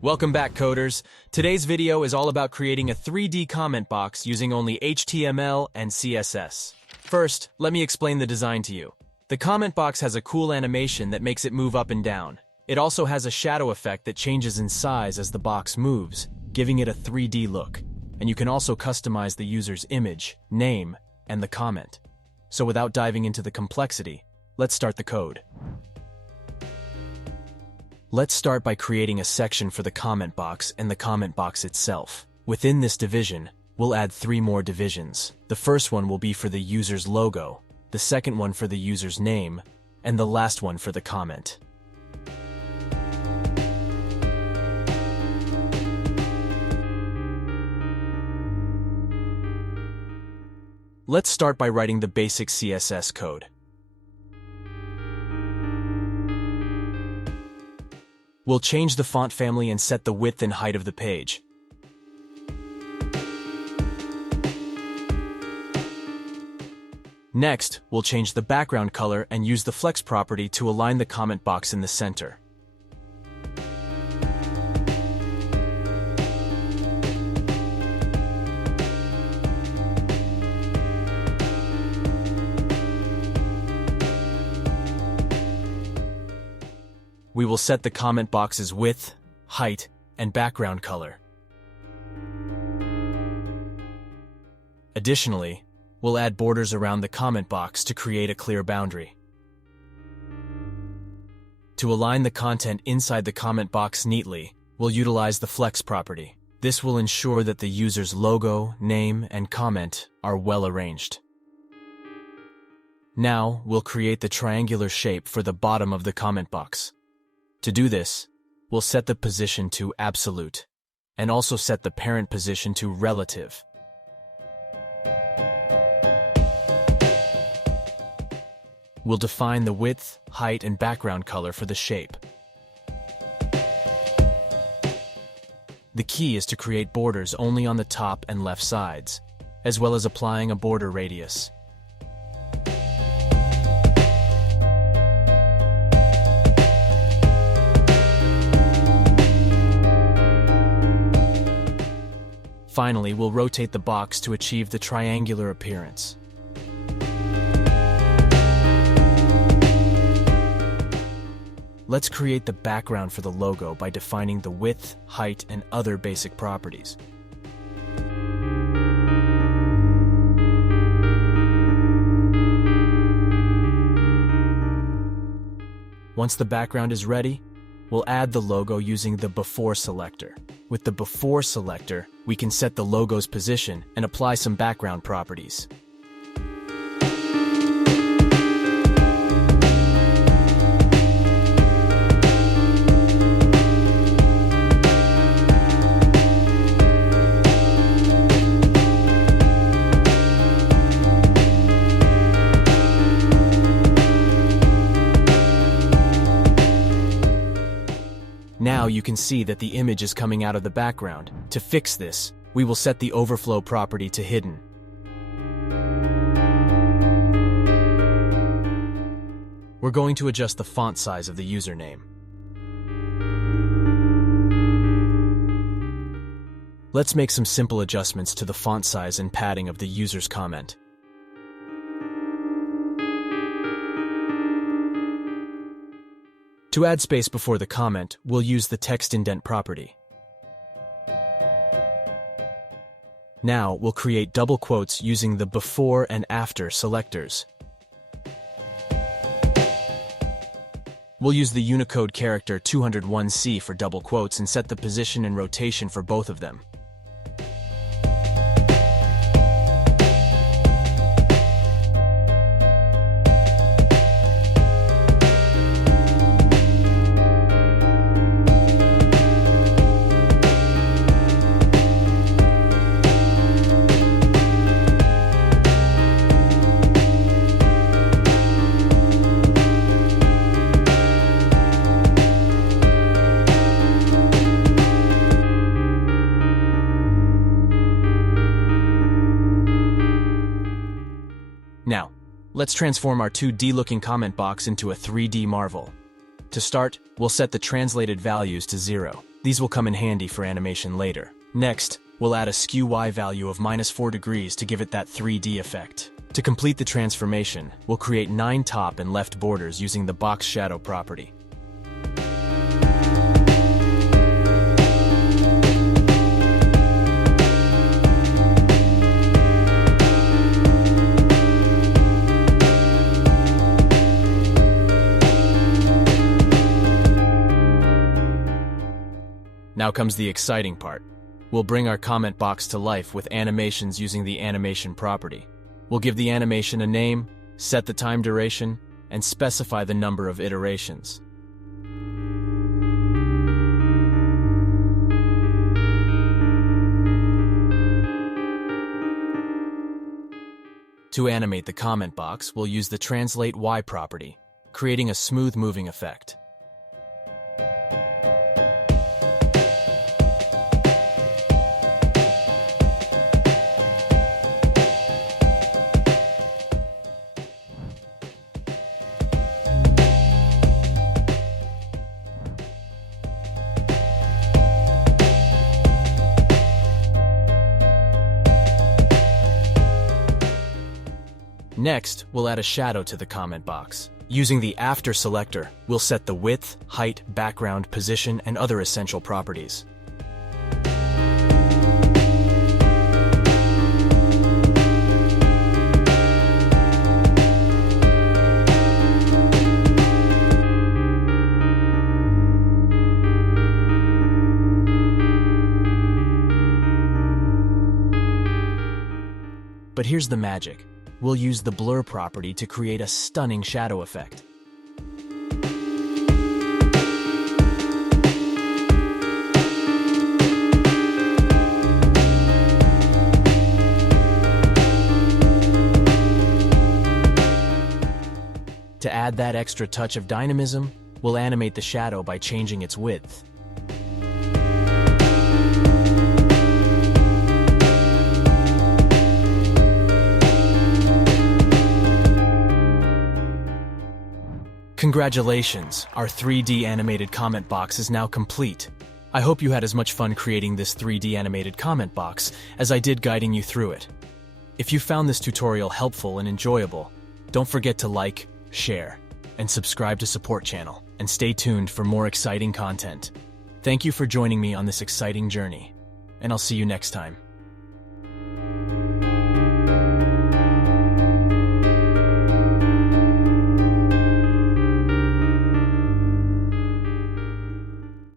Welcome back, coders. Today's video is all about creating a 3D comment box using only HTML and CSS. First, let me explain the design to you. The comment box has a cool animation that makes it move up and down. It also has a shadow effect that changes in size as the box moves, giving it a 3D look. And you can also customize the user's image, name, and the comment. So without diving into the complexity, let's start the code. Let's start by creating a section for the comment box and the comment box itself. Within this division, we'll add 3 more divisions. The first one will be for the user's logo, the second one for the user's name, and the last one for the comment. Let's start by writing the basic CSS code. We'll change the font family and set the width and height of the page. Next, we'll change the background color and use the flex property to align the comment box in the center. We will set the comment box's width, height, and background color. Additionally, we'll add borders around the comment box to create a clear boundary. To align the content inside the comment box neatly, we'll utilize the flex property. This will ensure that the user's logo, name, and comment are well arranged. Now, we'll create the triangular shape for the bottom of the comment box. To do this, we'll set the position to absolute, and also set the parent position to relative. We'll define the width, height, and background color for the shape. The key is to create borders only on the top and left sides, as well as applying a border radius. Finally, we'll rotate the box to achieve the triangular appearance. Let's create the background for the logo by defining the width, height, and other basic properties. Once the background is ready, we'll add the logo using the Before selector. With the Before selector, we can set the logo's position and apply some background properties. Now you can see that the image is coming out of the background. To fix this, we will set the overflow property to hidden. We're going to adjust the font size of the username. Let's make some simple adjustments to the font size and padding of the user's comment. To add space before the comment, we'll use the text indent property. Now, we'll create double quotes using the Before and After selectors. We'll use the Unicode character 201C for double quotes and set the position and rotation for both of them. Now, let's transform our 2D-looking comment box into a 3D marvel. To start, we'll set the translated values to 0. These will come in handy for animation later. Next, we'll add a skew Y value of -4 degrees to give it that 3D effect. To complete the transformation, we'll create 9 top and left borders using the box shadow property. Now comes the exciting part. We'll bring our comment box to life with animations using the animation property. We'll give the animation a name, set the time duration, and specify the number of iterations. To animate the comment box, we'll use the Translate Y property, creating a smooth moving effect. Next, we'll add a shadow to the comment box. Using the After selector, we'll set the width, height, background, position, and other essential properties. But here's the magic. We'll use the blur property to create a stunning shadow effect. To add that extra touch of dynamism, we'll animate the shadow by changing its width. Congratulations, our 3D animated comment box is now complete. I hope you had as much fun creating this 3D animated comment box as I did guiding you through it. If you found this tutorial helpful and enjoyable, don't forget to like, share, and subscribe to support channel, and stay tuned for more exciting content. Thank you for joining me on this exciting journey, and I'll see you next time.